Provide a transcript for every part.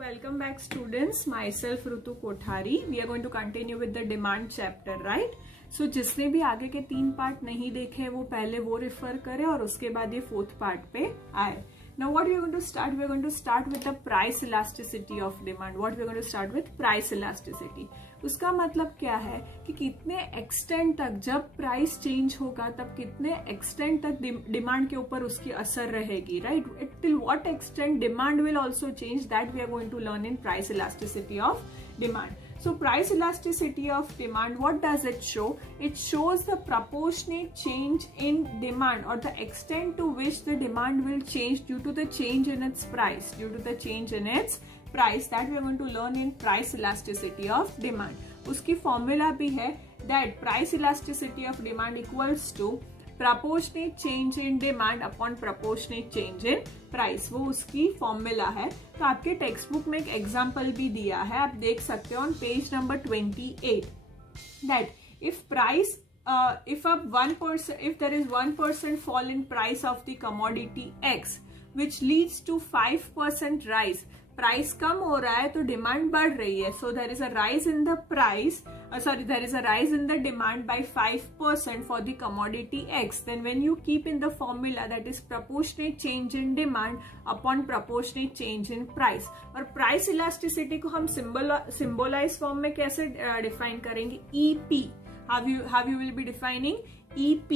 welcome back students, myself Rutu Kothari. We are going to continue with the demand chapter, right? So जिसने भी आगे के 3 part नहीं देखे वो पहले वो रेफर करे और उसके बाद ये 4th पार्ट पे आए. Now what we are going to start? We are going to start with the price elasticity of demand. What we are going to start with? Price elasticity. उसका मतलब क्या है कि कितने एक्सटेंट तक जब प्राइस चेंज होगा तब कितने एक्सटेंट तक डिमांड के ऊपर उसकी असर रहेगी, right? Till what extent demand will also change, that we are going to learn in price elasticity of demand. So price elasticity of demand, what does it show? It shows the proportionate change in demand or the extent to which the demand will change due to the change in its price, that we are going to learn in price elasticity of demand. उसकी formula भी है that price elasticity of demand equals to proportionate change in demand upon proportionate change in price. वो उसकी formula है. तो आपके text book में एक एग्जाम्पल भी दिया है, आप देख सकते हो on page number 28 that if there is 1% fall in price of the commodity X which leads to 5% rise, price कम हो रहा है तो डिमांड बढ़ रही है. So there is a rise in the price, there is a rise in the demand by 5% for the commodity X. Then when you keep in the formula, that is proportionate change in demand upon proportionate change in price. और price elasticity को हम symbolize form में कैसे define करेंगे? EP. How you will be defining EP,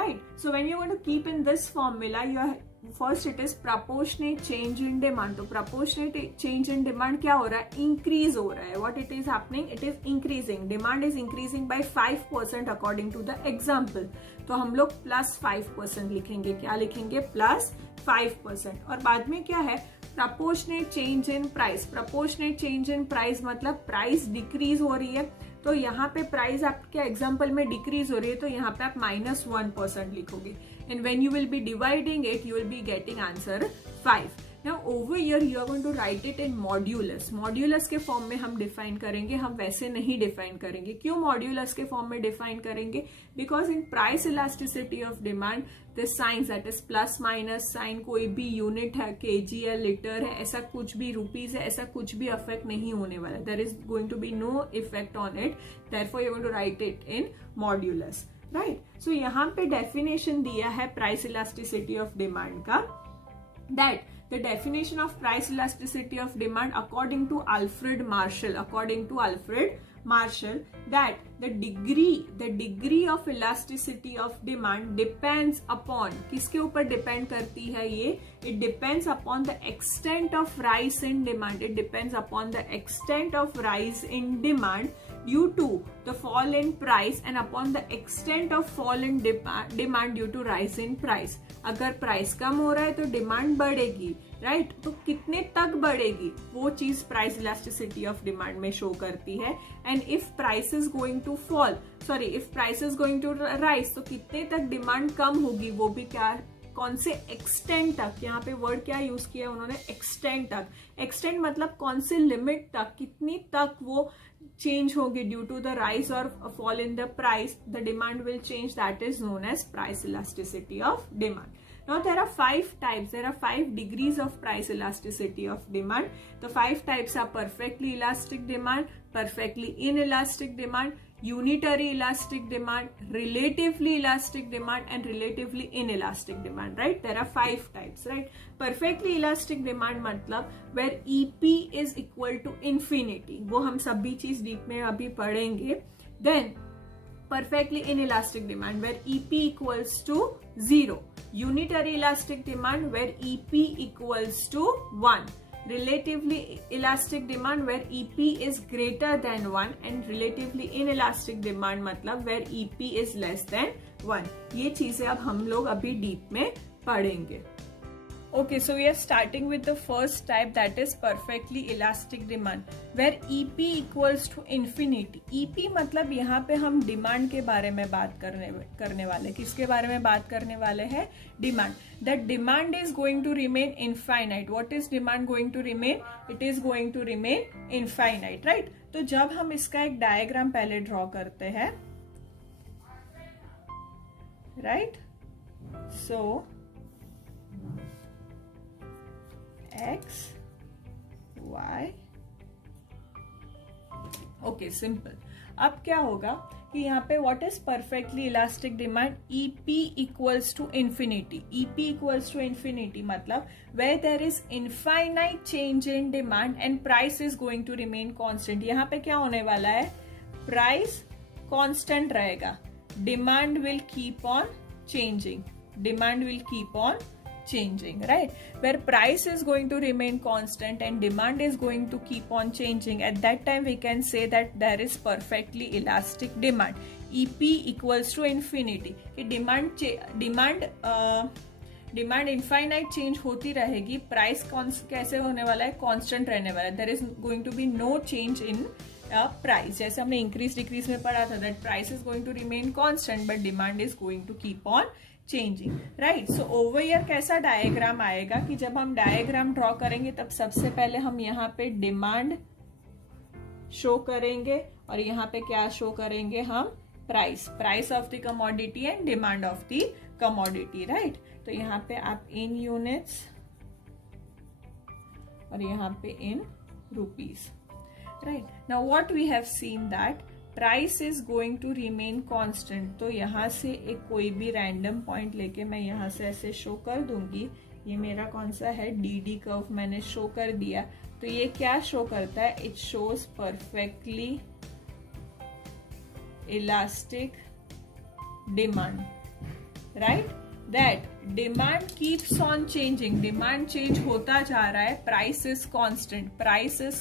right? So when you want to keep in this formula, first it is proportionate change in demand. तो proportionate change in demand क्या हो रहा है? Increase हो रहा है. What it is happening? It is increasing. Demand is increasing by 5% according to the example. तो हम लोग plus 5% लिखेंगे. क्या लिखेंगे? plus 5%. और बाद में क्या है? Proportionate change in price. Proportionate change in price मतलब price decrease हो रही है. तो यहाँ पे प्राइस आपके एग्जाम्पल में डिक्रीज हो रही है तो यहाँ पे आप -1% लिखोगे. And when you will B dividing it you will be getting answer 5. Now over here you are going to write it in modulus. Modulus के फॉर्म में हम डिफाइन करेंगे, हम वैसे नहीं डिफाइन करेंगे. क्यों मॉड्यूलस के फॉर्म में डिफाइन करेंगे? Because in price elasticity of demand the science that is plus minus sign, कोई भी यूनिट है, केजी है, लीटर है, ऐसा कुछ भी, रुपीज है, ऐसा कुछ भी अफेक्ट नहीं होने वाला. There is going to be no effect on it. Therefore you are going to write it in modulus, right? So यहाँ पे डेफिनेशन दिया है प्राइस इलास्टिसिटी ऑफ डिमांड का, that the definition of price elasticity of demand according to Alfred Marshall, that the degree of elasticity of demand depends upon, किसके ऊपर depend करती है ये? It depends upon the extent of rise in demand. It depends upon the extent of rise in demand due to the fall in price and upon the extent of fall in demand due to rise in price. अगर price कम हो रहा है तो demand बढ़ेगी, right? तो कितने तक बढ़ेगी वो चीज प्राइस इलास्टिसिटी ऑफ डिमांड में शो करती है. And if price is going to rise तो कितने तक डिमांड कम होगी, वो भी क्या, कौन से एक्सटेंट तक. यहाँ पे वर्ड क्या यूज किया है उन्होंने? एक्सटेंट तक. एक्सटेंट मतलब कौन से लिमिट तक, कितनी तक वो चेंज होगी ड्यू टू द राइज और fall in the price, the demand will change. That is known as price elasticity of demand. Now there are 5 types, there are 5 degrees of price elasticity of demand. The 5 types are perfectly elastic demand, perfectly inelastic demand, unitary elastic demand, relatively elastic demand and relatively inelastic demand, right? There are 5 types, right? Perfectly elastic demand मतलब where EP is equal to infinity. वो हम सभी चीज deep में अभी पढ़ेंगे. Then perfectly inelastic demand where EP equals to 0. Unitary elastic demand where EP equals to 1. Relatively elastic demand where EP is greater than 1 and relatively inelastic demand मतलब where EP is less than 1. ये चीजें अब हम लोग अभी deep में पढ़ेंगे. Okay, so we are starting with the first type, that is perfectly elastic demand where EP equals to infinity. EP मतलब यहाँ पे हम डिमांड के बारे में बात करने वाले. किसके बारे में बात करने वाले हैं? Demand. That demand is going to remain infinite. What is demand going to remain? It is going to remain infinite, right? तो जब हम इसका एक डायग्राम पहले ड्रॉ करते हैं, right? So X, Y, okay, simple. अब क्या होगा कि यहाँ पे what is perfectly elastic demand, EP equals to infinity. EP equals to infinity मतलब where there is infinite change in demand and price is going to remain constant. यहाँ पे क्या होने वाला है, प्राइस कांस्टेंट रहेगा, demand will keep on changing, demand will keep on changing, right? Where price is going to remain constant and demand is going to keep on changing, at that time we can say that there is perfectly elastic demand. EP equals to infinity कि demand infinite change होती रहेगी, price कैसे होने वाला है, constant रहने वाला है, there is going to be no change in price. जैसे हमने इंक्रीज डिक्रीज में पढ़ा था that price is going to remain constant but demand is going to keep on changing, right. So over here कैसा diagram आएगा कि जब हम डायग्राम ड्रॉ करेंगे तब सबसे पहले हम यहाँ पे डिमांड शो करेंगे और यहाँ पे क्या शो करेंगे हम, price of the commodity and demand of the commodity, right. तो यहाँ पे आप इन यूनिट्स और यहाँ पे in rupees, right. Now what we have seen that price is going to remain constant. तो यहाँ से एक कोई भी रैंडम पॉइंट लेके मैं यहाँ से ऐसे शो कर दूंगी, ये मेरा कौन सा है, DD कर्व मैंने शो कर दिया। तो ये क्या शो करता है, it shows perfectly elastic demand, right. That demand keeps on changing, demand change होता जा रहा है, price is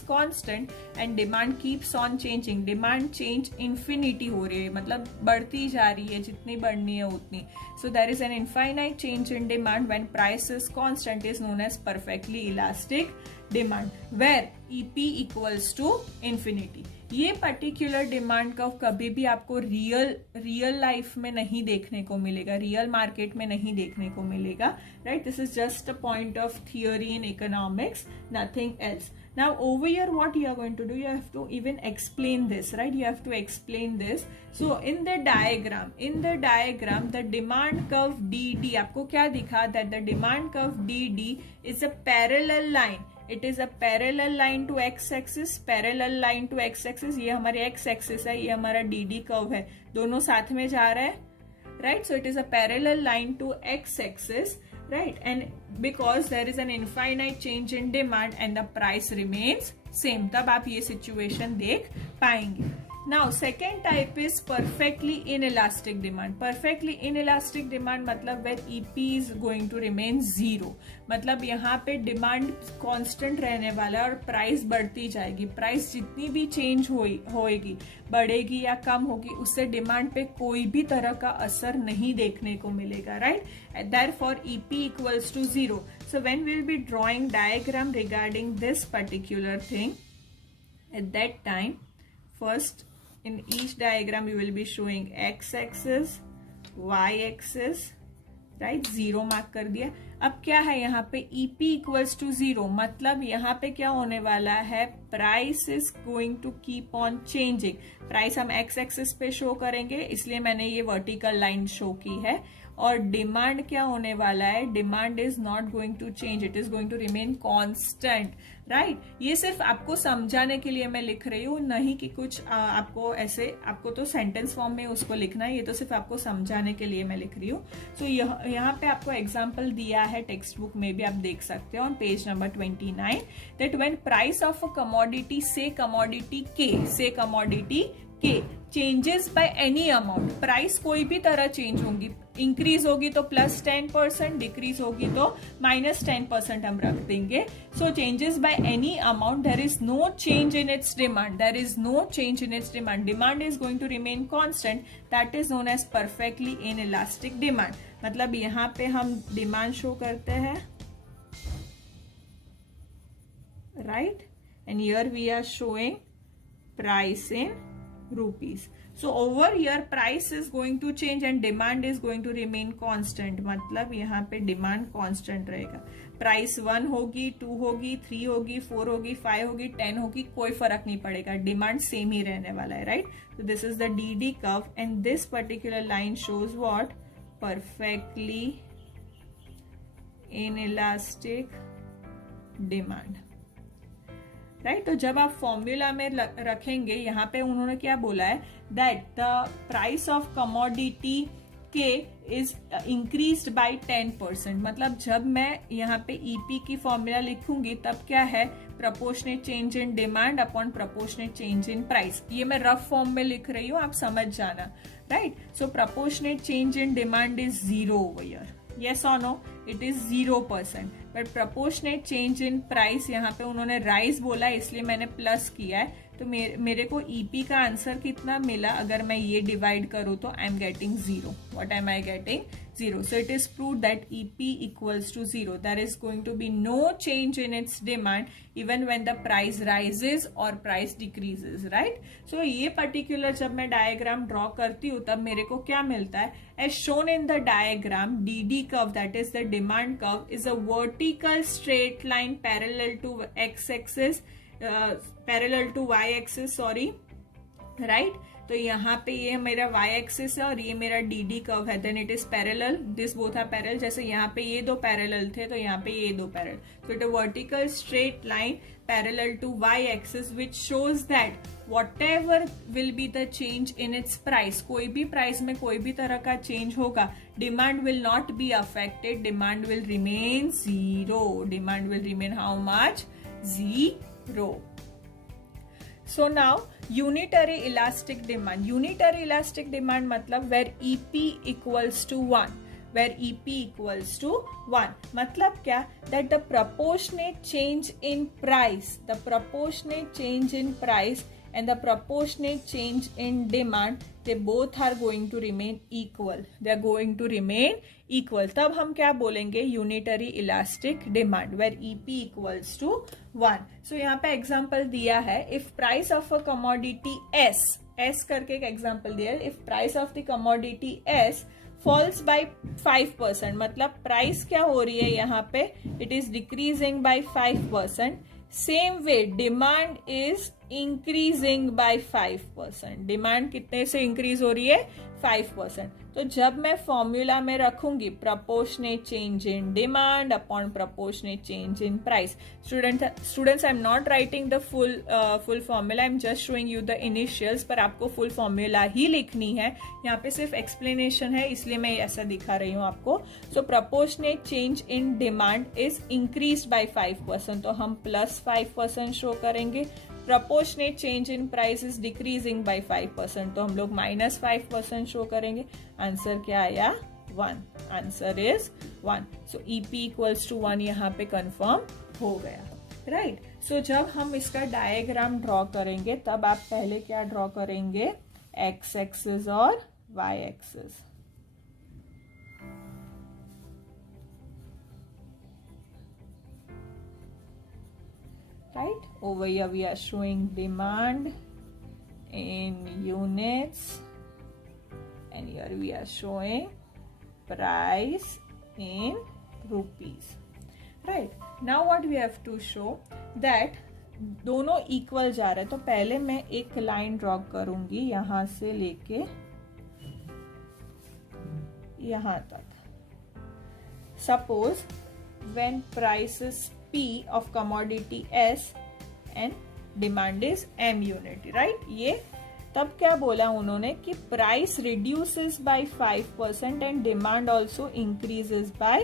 constant and demand keeps on changing, demand change infinity हो रही है, मतलब बढ़ती जा रही है, जितनी बढ़नी है उतनी। So there is an infinite change in demand when price is constant is known as perfectly elastic demand, where EP equals to infinity. ये पर्टिकुलर डिमांड कर्व कभी भी आपको रियल लाइफ में नहीं देखने को मिलेगा, रियल मार्केट में नहीं देखने को मिलेगा, right. This is just a point of theory in economics, nothing else. Now over here what you are going to do, you have to even explain this, right? You have to explain this. So in the diagram the demand curve DD, आपको क्या दिखा, that the demand curve DD is a parallel line. It is a parallel line to x axis, parallel line to x axis. ये हमारे x axis है, ये हमारा DD curve है, दोनों साथ में जा रहे हैं, right? So it is a parallel line to x axis, right? And because there is an infinite change in demand and the price remains same, तब आप ये situation देख पाएंगे. Now second type is perfectly inelastic demand. Perfectly inelastic demand मतलब when EP is going to remain zero, मतलब यहाँ पे demand constant रहने वाला है और प्राइस बढ़ती जाएगी. प्राइस जितनी भी चेंज होएगी, बढ़ेगी या कम होगी, उससे डिमांड पे कोई भी तरह का असर नहीं देखने को मिलेगा, right? Therefore EP equals to zero. So when we will be drawing diagram regarding this particular thing, at that time first in each diagram we will be showing x-axis, y-axis, right, zero mark कर दिया. अब क्या है यहाँ पे EP equals to zero, मतलब यहाँ पे क्या होने वाला है, price is going to keep on changing. Price हम एक्स एक्सिस पे शो करेंगे, इसलिए मैंने ये वर्टिकल लाइन शो की है. और डिमांड क्या होने वाला है, demand is not going to change, it is going to remain constant, right. ये सिर्फ आपको समझाने के लिए मैं लिख रही हूँ, नहीं कि कुछ आपको ऐसे, आपको तो सेंटेंस फॉर्म में उसको लिखना है, ये तो सिर्फ आपको समझाने के लिए मैं लिख रही हूँ. तो यहाँ पे आपको एग्जाम्पल दिया है, टेक्स्ट बुक में भी आप देख सकते हो on page number 29, that when price of a commodity से कमोडिटी के changes by any amount, price कोई भी तरह चेंज होगी, इंक्रीज होगी तो +10%, डिक्रीज होगी तो -10% हम रख देंगे. So changes by any amount, there is no change in its demand, demand is going to remain constant, that is known as perfectly inelastic demand. मतलब यहाँ पे हम डिमांड शो करते हैं, right, and here we are showing price in rupees. So over here price is going to change and demand is going to remain constant. मतलब यहाँ पे demand constant रहेगा. प्राइस 1 होगी, 2 होगी, 3 होगी, 4 होगी, 5 होगी, 10 होगी, कोई फर्क नहीं पड़ेगा, डिमांड सेम ही रहने वाला है, right. So this is the DD curve and this particular line shows what? Perfectly inelastic demand. Right. तो जब आप फॉर्मूला में रखेंगे, यहाँ पे उन्होंने क्या बोला है, that the price of commodity के इज इंक्रीज्ड बाय 10%। मतलब जब मैं यहाँ पे ईपी की फॉर्मूला लिखूंगी तब क्या है, proportionate change in demand upon proportionate change in price. ये मैं रफ फॉर्म में लिख रही हूँ, आप समझ जाना, right. So proportionate change in demand is 0 over here, yes or no, it is 0%, but proportionate change in price, यहाँ पे उन्होंने राइज बोला इसलिए मैंने प्लस किया है, तो मेरे को ईपी का आंसर कितना मिला, अगर मैं ये डिवाइड करूँ तो I am getting 0. What am I getting? 0. So it is proved that EP equals to 0. There is going to be no change in its demand even when the price rises or price decreases, right? So ये particular जब मैं diagram draw करती हूँ तब मेरे को क्या मिलता है, as shown in the diagram, DD curve, that is the demand curve, is a vertical straight line parallel to x-axis, parallel to y-axis, sorry, right? तो यहाँ पे ये मेरा y एक्सिस है और ये मेरा dd कर्व है, then it is parallel, this both are parallel. जैसे यहाँ पे ये दो पैरेलल थे तो यहाँ पे ये दो parallel, so it a vertical straight line parallel to y axis which shows that whatever will be the change in its price, कोई भी प्राइस में कोई भी तरह का चेंज होगा, demand will not be affected, demand will remain 0, demand will remain how much? 0. So now unitary elastic demand. Unitary elastic demand मतलब where EP equals to 1. Where EP equals to 1. मतलब क्या? That the proportionate change in price, the proportionate change in price and the proportionate change in demand, they both are going to remain equal. They are going to remain equal. तब हम क्या बोलेंगे? Unitary elastic demand where EP equals to 1. So यहाँ पे example दिया है, if price of a commodity S करके एक एग्जाम्पल दिया है, if price of the commodity S falls by 5%, मतलब प्राइस क्या हो रही है यहाँ पे, it is decreasing by 5%. Same way demand is increasing by 5%. Demand कितने से इंक्रीज हो रही है? 5%. तो जब मैं फॉर्मूला में रखूंगी proportionate change in demand upon proportionate change in price, students I am not writing the full formula, I am just showing you the initials, पर आपको फुल फॉर्मूला ही लिखनी है, यहाँ पे सिर्फ एक्सप्लेनेशन है इसलिए मैं ऐसा दिखा रही हूँ आपको. So proportionate change in demand is increase by 5%, तो हम प्लस 5% शो करेंगे. Proportionate change in price is decreasing by 5%, तो हम लोग माइनस 5% शो करेंगे. आंसर क्या आया? 1. Answer is 1. So EP equals to 1 यहाँ पे कंफर्म हो गया, राइट. सो जब हम इसका डायग्राम ड्रॉ करेंगे तब आप पहले क्या ड्रॉ करेंगे? एक्स एक्सिस और Y axis. Right, over here we are showing demand in units and here we are showing price in rupees. Right, now what we have to show that दोनों equal जा रहे हैं, तो पहले मैं एक लाइन ड्रॉ करूंगी यहां से लेके यहां तक. Suppose when price is P of commodity S and demand is M unit, right? ये तब क्या बोला उन्होंने कि price reduces by 5% and demand also increases by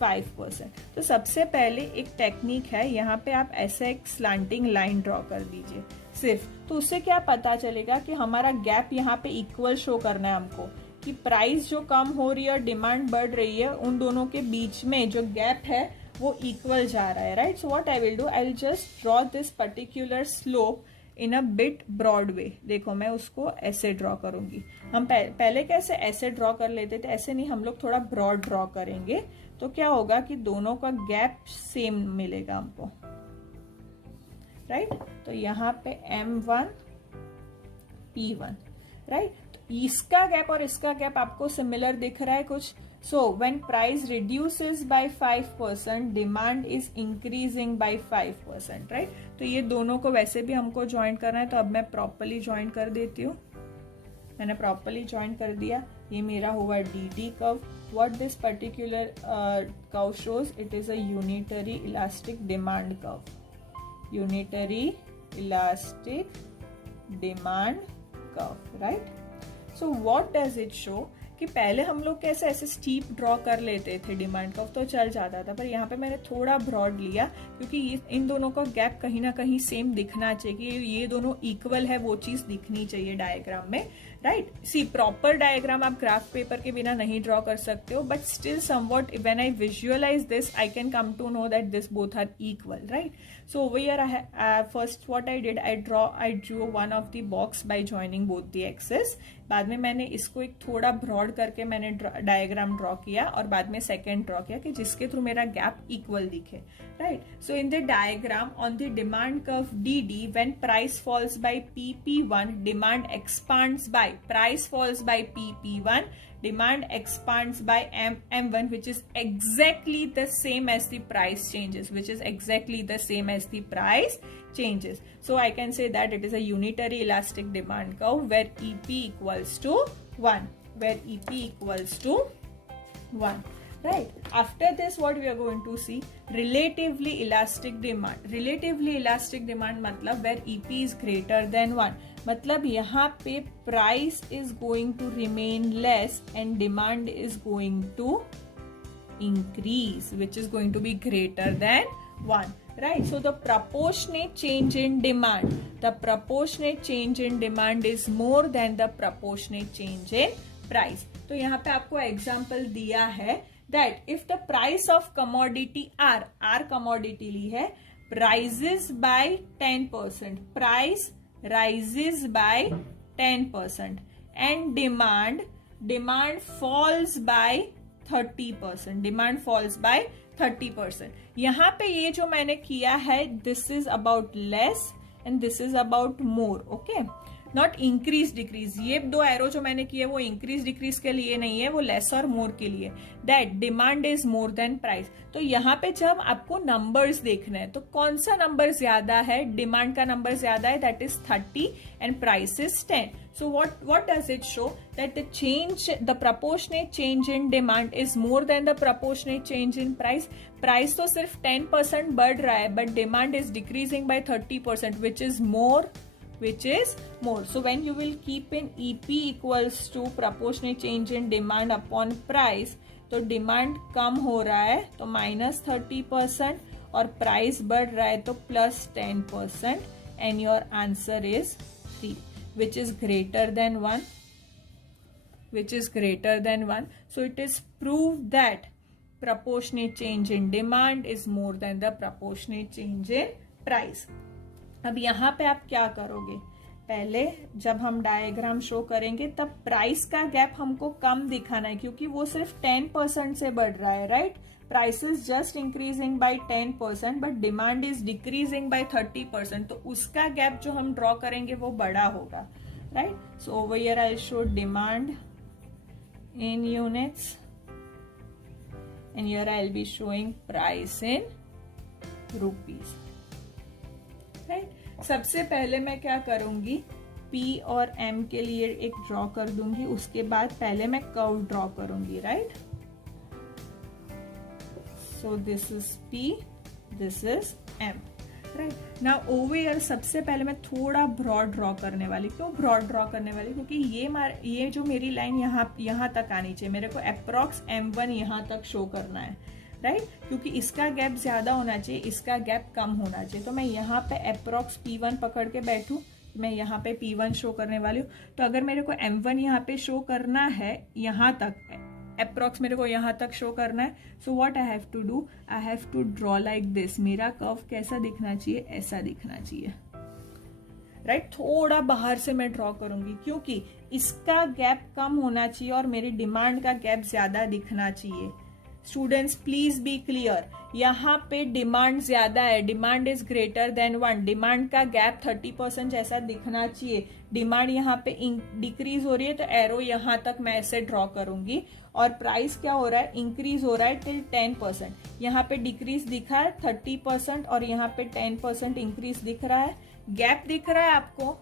5%. तो सबसे पहले एक टेक्निक है, यहाँ पे आप ऐसे एक स्लैंटिंग लाइन ड्रॉ कर दीजिए सिर्फ, तो उससे क्या पता चलेगा कि हमारा गैप यहाँ पे इक्वल शो करना है हमको, कि प्राइस जो कम हो रही है और डिमांड बढ़ रही है, उन दोनों के बीच में जो गैप है वो इक्वल जा रहा है, right. So what I will do, I will just draw this particular slope in a bit broad way. देखो मैं उसको ऐसे ड्रॉ करूंगी. हम पहले कैसे ऐसे ड्रॉ कर लेते थे, ऐसे नहीं, हम लोग थोड़ा ब्रॉड ड्रॉ करेंगे, तो क्या होगा कि दोनों का गैप सेम मिलेगा हमको, राइट. तो यहाँ पे M1 P1, राइट. इसका गैप और इसका गैप आपको सिमिलर दिख रहा है कुछ. So when price reduces by 5%, demand is increasing by 5%, right? तो ये दोनों को वैसे भी हमको ज्वाइन करना है, तो अब मैं प्रॉपर्ली ज्वाइन कर देती हूँ. मैंने प्रॉपर्ली ज्वाइन कर दिया. ये मेरा हुआ DD curve. What this particular curve shows, it is a unitary elastic demand curve. unitary elastic demand curve, right? So what does it show? कि पहले हम लोग कैसे ऐसे स्टीप ड्रॉ कर लेते थे डिमांड कर्व तो चल जाता था, पर यहाँ पे मैंने थोड़ा ब्रॉड लिया क्योंकि इन दोनों का गैप कहीं ना कहीं सेम दिखना चाहिए कि ये दोनों इक्वल है, वो चीज दिखनी चाहिए डायग्राम में, राइट? सी प्रॉपर डायग्राम आप ग्राफ पेपर के बिना नहीं ड्रॉ कर सकते हो, but still somewhat when I visualise this I can come to know that this both are equal, right? So over here first what I did, I drew one of the box by joining both the axes. बाद में मैंने इसको एक थोड़ा broad करके मैंने diagram draw किया और बाद में सेकेंड ड्रॉ किया कि जिसके थ्रू मेरा गैप इक्वल दिखे, right? So in the diagram on the demand curve DD when price falls by PP1 demand expands by price falls by PP1 demand expands by M1 which is exactly the same as the price changes, which is exactly the same as the price changes. So I can say that it is a unitary elastic demand curve where EP equals to 1, where EP equals to 1, right? After this what we are going to see, relatively elastic demand. Relatively elastic demand मतलब where EP is greater than 1, मतलब यहाँ पे price is going to remain less and demand is going to increase which is going to be greater than 1, right? So the proportionate change in demand, the proportionate change in demand is more than the proportionate change in price. तो यहाँ पे आपको example दिया है that if the price of commodity R commodity ली है, rises by 10%, price rises by 10% and demand falls by 30%, demand falls by 30%. यहाँ पे ये जो मैंने किया है this is about less and this is about more, okay? Not increase decrease, ये दो एरो जो मैंने किए वो इंक्रीज डिक्रीज के लिए नहीं है, वो लेस और मोर के लिए. That demand is more than price. तो यहाँ पे जब आपको नंबर्स देखना है तो कौन सा नंबर ज्यादा है? डिमांड का नंबर ज्यादा है, that is 30 and price is 10. So what does it show? That the proportionate change in demand is more than the proportionate change in price. Price तो सिर्फ 10% बढ़ रहा है, but demand is decreasing by 30%, which is more. So when you will keep in EP equals to proportionate change in demand upon price, तो demand कम हो रहा है तो -30% और प्राइस बढ़ रहा है तो +10%, and your answer is 3. Which is greater than 1, which is greater than 1. So it is proved that proportionate change in demand is more than the proportionate change in price. अब यहाँ पे आप क्या करोगे? पहले जब हम डायग्राम शो करेंगे तब प्राइस का गैप हमको कम दिखाना है क्योंकि वो सिर्फ 10% से बढ़ रहा है, right? Price is just increasing by 10% but demand is decreasing by 30%. तो उसका गैप जो हम ड्रॉ करेंगे वो बड़ा होगा, right? So over here I show demand in units and here I will be showing price in rupees, right? सबसे पहले मैं क्या करूंगी, P और M के लिए एक ड्रॉ कर दूंगी, उसके बाद पहले मैं कर्व ड्रॉ करूंगी, right? So this is P, this is M, right? Now over here सबसे पहले मैं थोड़ा ब्रॉड ड्रॉ करने वाली. क्यों ब्रॉड ड्रॉ करने वाली? क्योंकि ये जो मेरी लाइन यहाँ तक आनी चाहिए, मेरे को अप्रॉक्स M1 यहाँ तक शो करना है, राइट? क्योंकि इसका गैप ज्यादा होना चाहिए, इसका गैप कम होना चाहिए. तो मैं यहाँ पे अप्रॉक्स P1 पकड़ के बैठू, मैं यहाँ पे P1 शो करने वाली हूँ. तो अगर मेरे को M1 यहाँ पे शो करना है, यहाँ तक अप्रॉक्स मेरे को यहाँ तक शो करना है, so what I have to do, I have to draw like this. मेरा कर्व कैसा दिखना चाहिए? ऐसा दिखना चाहिए, राइट? थोड़ा बाहर से मैं ड्रॉ करूंगी क्योंकि इसका गैप कम होना चाहिए और मेरी डिमांड का गैप ज्यादा दिखना चाहिए. स्टूडेंट्स प्लीज बी क्लियर, यहाँ पे डिमांड ज्यादा है, demand is greater than 1, demand का गैप 30% जैसा दिखना चाहिए. डिमांड यहाँ पे डिक्रीज हो रही है तो एरो यहाँ तक मैं ऐसे ड्रॉ करूंगी और प्राइस क्या हो रहा है? इंक्रीज हो रहा है टिल 10%. यहाँ पे डिक्रीज दिखा है 30% और यहाँ पे 10% इंक्रीज दिख रहा है. गैप दिख रहा है आपको?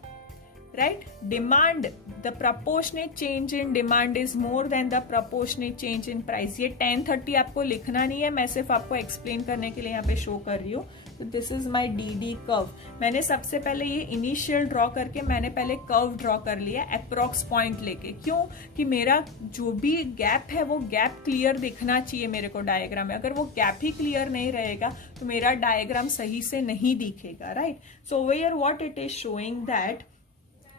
right? Demand, the proportionate change in demand is more than the proportionate change in price. ये 1030 आपको लिखना नहीं है, मैं सिर्फ आपको एक्सप्लेन करने के लिए यहाँ पे शो कर रही हूँ. तो this is my DD curve. मैंने सबसे पहले ये इनिशियल ड्रॉ करके मैंने पहले कर्व ड्रॉ कर लिया अप्रोक्स पॉइंट लेके. क्यों? कि मेरा जो भी गैप है वो गैप क्लियर दिखना चाहिए मेरे को डायग्राम में. अगर वो गैप ही क्लियर नहीं रहेगा तो मेरा डायग्राम सही से नहीं दिखेगा, right? So over here what it is showing that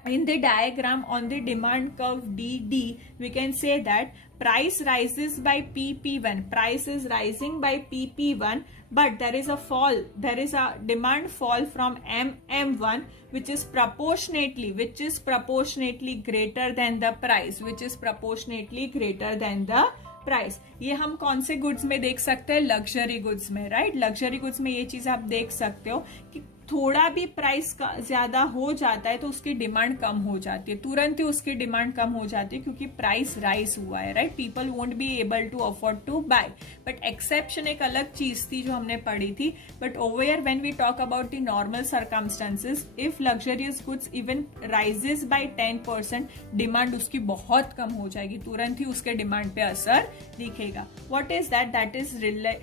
in the diagram on the demand curve DD, we can say that price rises by PP1. Price is rising by PP1, but there is a fall. There is a demand fall from MM1, which is proportionately greater than the price, which is proportionately greater than the price. ये हम कौन से goods में देख सकते हैं? Luxury goods में, right? Luxury goods में ये चीज आप देख सकते हो कि थोड़ा भी प्राइस का ज्यादा हो जाता है तो उसकी डिमांड कम हो जाती है, तुरंत ही उसकी डिमांड कम हो जाती है क्योंकि प्राइस राइज हुआ है, right? People won't be able to afford to buy. But exception एक अलग चीज थी जो हमने पढ़ी थी. But over here when we talk about the normal circumstances, if luxurious goods even raises by 10%, demand उसकी बहुत कम हो जाएगी, तुरंत ही उसके डिमांड पे असर दिखेगा. What is that? That is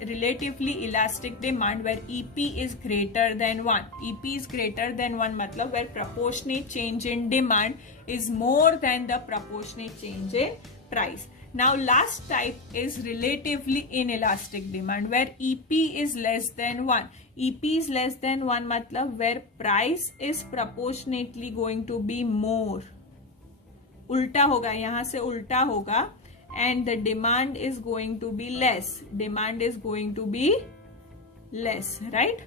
relatively elastic demand where EP is greater than 1. EP is greater than 1 मतलब where proportionate change in demand is more than the proportionate change in price. Now last type is relatively inelastic demand where EP is less than 1. EP is less than 1 मतलब where price is proportionately going to be more. उल्टा होगा, यहाँ से उल्टा होगा and the demand is going to be less. Demand is going to be less, right?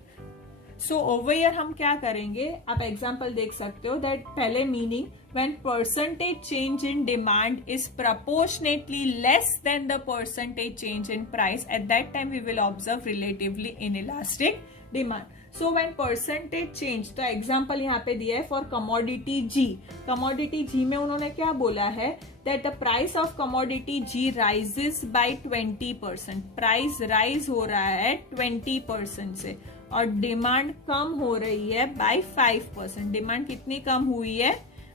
So over here हम क्या करेंगे, आप एग्जाम्पल देख सकते हो दैट पहले meaning when percentage change in demand is proportionately less than the percentage change in price, at that time we will observe relatively inelastic demand. So when percentage change, तो example यहाँ पे दिया है for commodity G. Commodity G में उन्होंने क्या बोला है that the price of commodity G raises by 20%. Price rise हो रहा है 20% से और डिमांड कम हो रही है बाय 5%. डिमांड कितनी कम हुई है?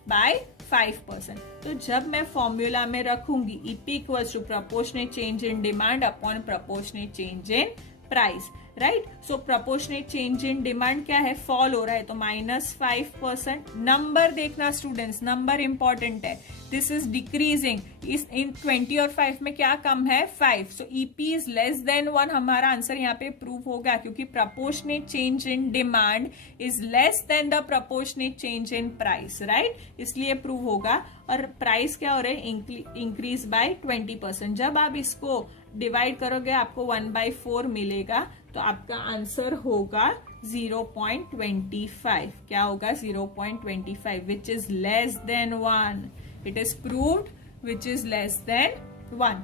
बाय 5%. तो जब मैं फॉर्मूला में रखूंगी EP equals to proportionate change in demand upon proportionate change in price, right? So proportionate change in demand क्या है? फॉल हो रहा है तो -5%. नंबर देखना स्टूडेंट्स, नंबर इंपॉर्टेंट है. This is decreasing. इस इन 20 और 5 में क्या कम है? 5. सो EP इज लेस देन 1. हमारा आंसर यहाँ पे प्रूव होगा क्योंकि proportionate change in demand is less than the proportionate change in price, right? इसलिए प्रूव होगा. और प्राइस क्या हो रहा है? Increase by 20%. जब आप इसको डिवाइड करोगे आपको 1/4 मिलेगा तो आपका आंसर होगा 0.25. क्या होगा? 0.25 which is less than 1. It is proved which is less than 1.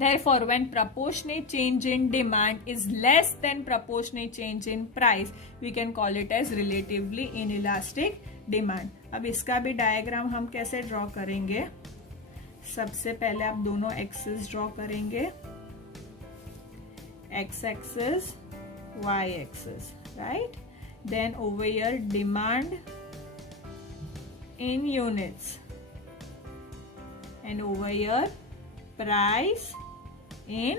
Therefore, when proportionate change in demand is less than proportionate change in price, we can call it as relatively inelastic demand. अब इसका भी diagram हम कैसे draw करेंगे? सबसे पहले आप दोनों एक्सिस ड्रॉ करेंगे, x axis, y axis, right? Then over here demand in units. And over here price in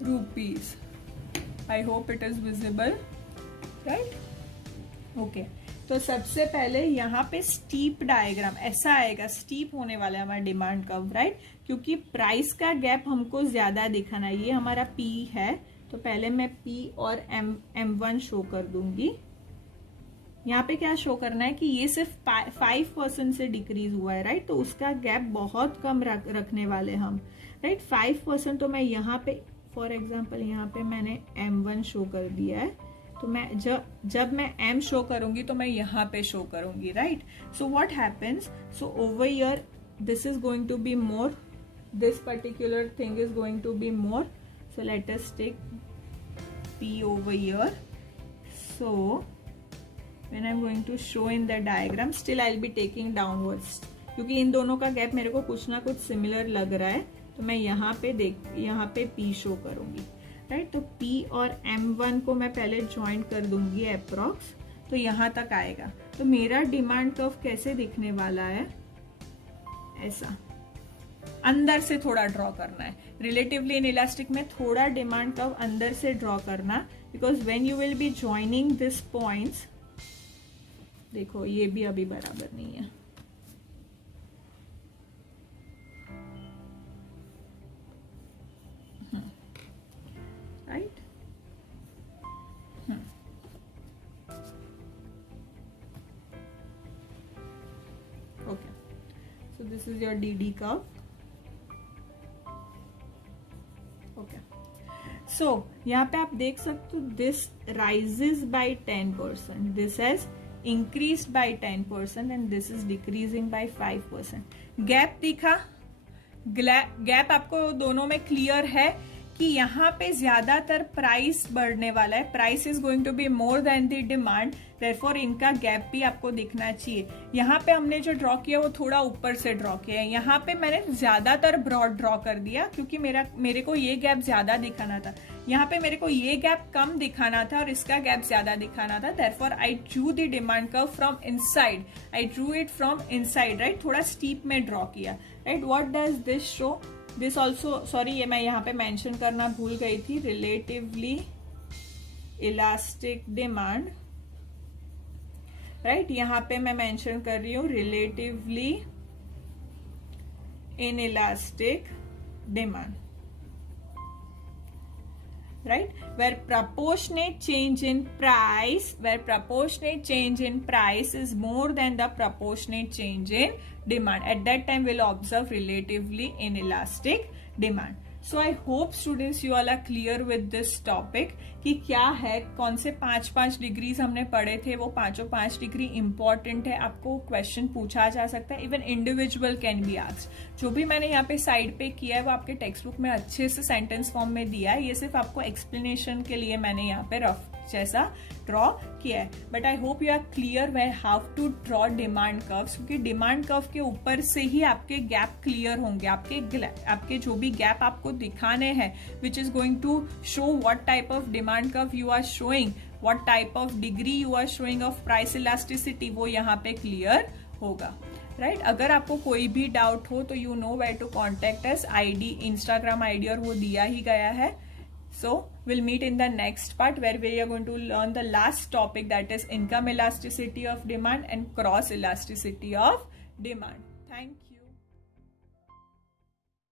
rupees. I hope it is visible, right? Okay. तो सबसे पहले यहाँ पे स्टीप डायग्राम ऐसा आएगा, स्टीप होने वाला है हमारा डिमांड कर्व, राइट? क्योंकि प्राइस का गैप हमको ज्यादा दिखाना है. ये हमारा P है तो पहले मैं P और M1 शो कर दूंगी. यहाँ पे क्या शो करना है कि ये सिर्फ 5% से डिक्रीज हुआ है, राइट? तो उसका गैप बहुत कम रखने वाले हम, राइट? 5%. तो मैं यहाँ पे फॉर एग्जाम्पल यहाँ पे मैंने M1 शो कर दिया है. तो मैं जब मैं M शो करूंगी तो मैं यहाँ पे शो करूंगी, right? So what happens? So over here this is going to be more, this particular thing is going to be more. So let us take P over here. So when I'm going to show in the diagram, still I'll be taking downwards क्योंकि इन दोनों का gap मेरे को कुछ ना कुछ similar लग रहा है. तो मैं यहाँ पे P शो करूंगी, राइट? तो P और M1 को मैं पहले ज्वाइन कर दूंगी अप्रॉक्स. तो यहाँ तक आएगा। तो मेरा डिमांड कर्व कैसे दिखने वाला है, ऐसा अंदर से थोड़ा ड्रॉ करना है। रिलेटिवली इन इलास्टिक में थोड़ा डिमांड कर्व अंदर से ड्रॉ करना, because when you will be joining this points, देखो ये भी अभी बराबर नहीं है, right. Okay, so this is your DD curve. Okay, so यहाँ पे आप देख सकते हो this rises by 10%, this has increased by 10% and this is decreasing by 5%. Gap दिखा, गैप आपको दोनों में क्लियर है कि यहाँ पे ज्यादातर प्राइस बढ़ने वाला है, price is going to be more than the demand, therefore इनका गैप भी आपको दिखना चाहिए। यहाँ पे हमने जो ड्रॉ किया वो थोड़ा ऊपर से ड्रॉ किया है, यहाँ पे मैंने ज्यादातर ब्रॉड ड्रॉ कर दिया क्योंकि मेरे को ये गैप ज्यादा दिखाना था, यहाँ पे मेरे को ये गैप कम दिखाना था और इसका गैप ज्यादा दिखाना था, therefore I drew the demand curve from inside, I drew it from inside, right, थोड़ा स्टीप में ड्रॉ किया, right. What does this show, this also, sorry ये मैं यहाँ पे मेंशन करना भूल गई थी, रिलेटिवली इलास्टिक डिमांड, राइट, यहाँ पे मैं मेंशन कर रही हूँ relatively in elastic demand, right, where proportionate change in price is more than the proportionate change in demand, at that time we'll observe relatively inelastic demand. So I hope students you all are clear with this topic कि क्या है, कौन से 5 degrees हमने पढ़े थे, वो 5 degree important है, आपको क्वेश्चन पूछा जा सकता है, even individual can be asked. जो भी मैंने यहाँ पे साइड पे किया है वो आपके टेक्स्ट बुक में अच्छे से सेंटेंस फॉर्म में दिया है, ये सिर्फ आपको एक्सप्लेनेशन के लिए मैंने यहाँ पे रफ जैसा ड्रॉ किया है। But I hope you are clear where how to draw demand curves, क्योंकि डिमांड कर्व के ऊपर से ही आपके गैप क्लियर होंगे, आपके जो भी गैप आपको दिखाने हैं, which is going to show what type of demand curve you are showing, what type of degree you are showing of price elasticity, वो यहाँ पे क्लियर होगा, राइट। अगर आपको कोई भी डाउट हो तो you know where to contact us, ID, Instagram ID और वो दिया ही गया है। So we'll meet in the next part where we are going to learn the last topic, that is income elasticity of demand and cross elasticity of demand. Thank you.